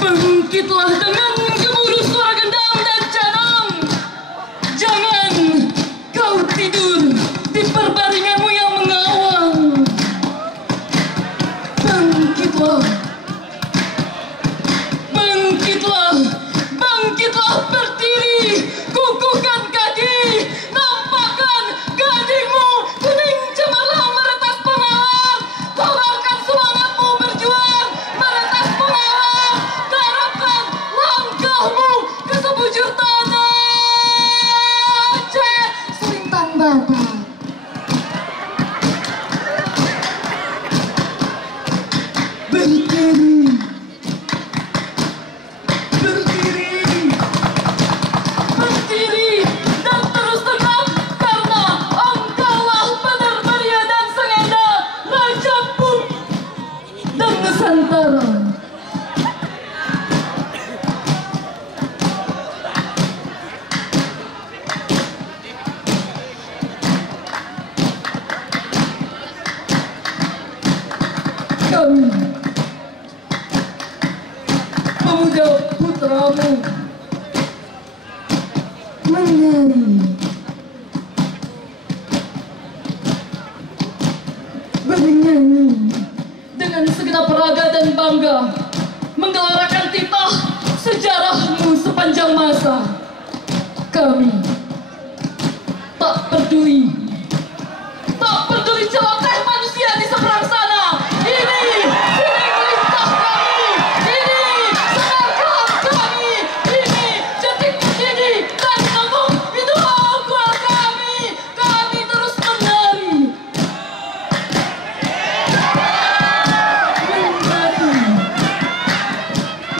Bangkitlah dengan gemuruh suara gendang dan canang. Jangan kau tidur di perbaringanmu yang mengawang. Bangkitlah, bangkitlah, bangkitlah berdiri, kukuhkan kaki, nampakkan gadingmu, kuning cemerlang meretas penghalang, kobarkan semangatmu berjuang, meretas penghalang, garapkan langkahmu ke sebujur tanah. Aceh, Selintang Batak. Berdiri, berdiri, berdiri dan terus tegak, karena engkaulah Bener Meriah dan Sengenda, Raja Bumi dan Nusantara. Kami pemuda putramu menari, bernyanyi dengan segenap raga dan bangga, menggelarakan titah sejarahmu sepanjang masa. Kami tak peduli celoteh manusia di seberang sana. Ini lintah kami, ini senar kami, ini jati berdiri dan tembok itu gol kami. Kami terus menari,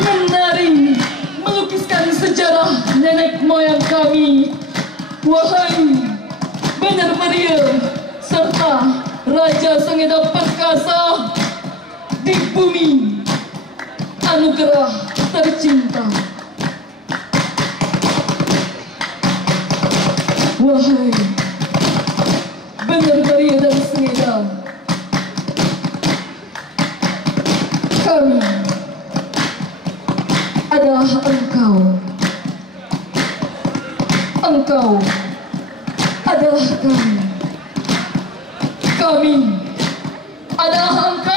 menari, melukiskan sejarah nenek moyang kami. Wahai Bener Meriah serta Raja Sengeda perkasa di bumi anugerah tercinta. Wahai Bener Meriah dan Sengeda, kami adalah engkau. Engkau adalah kami. Kami adalah engkau.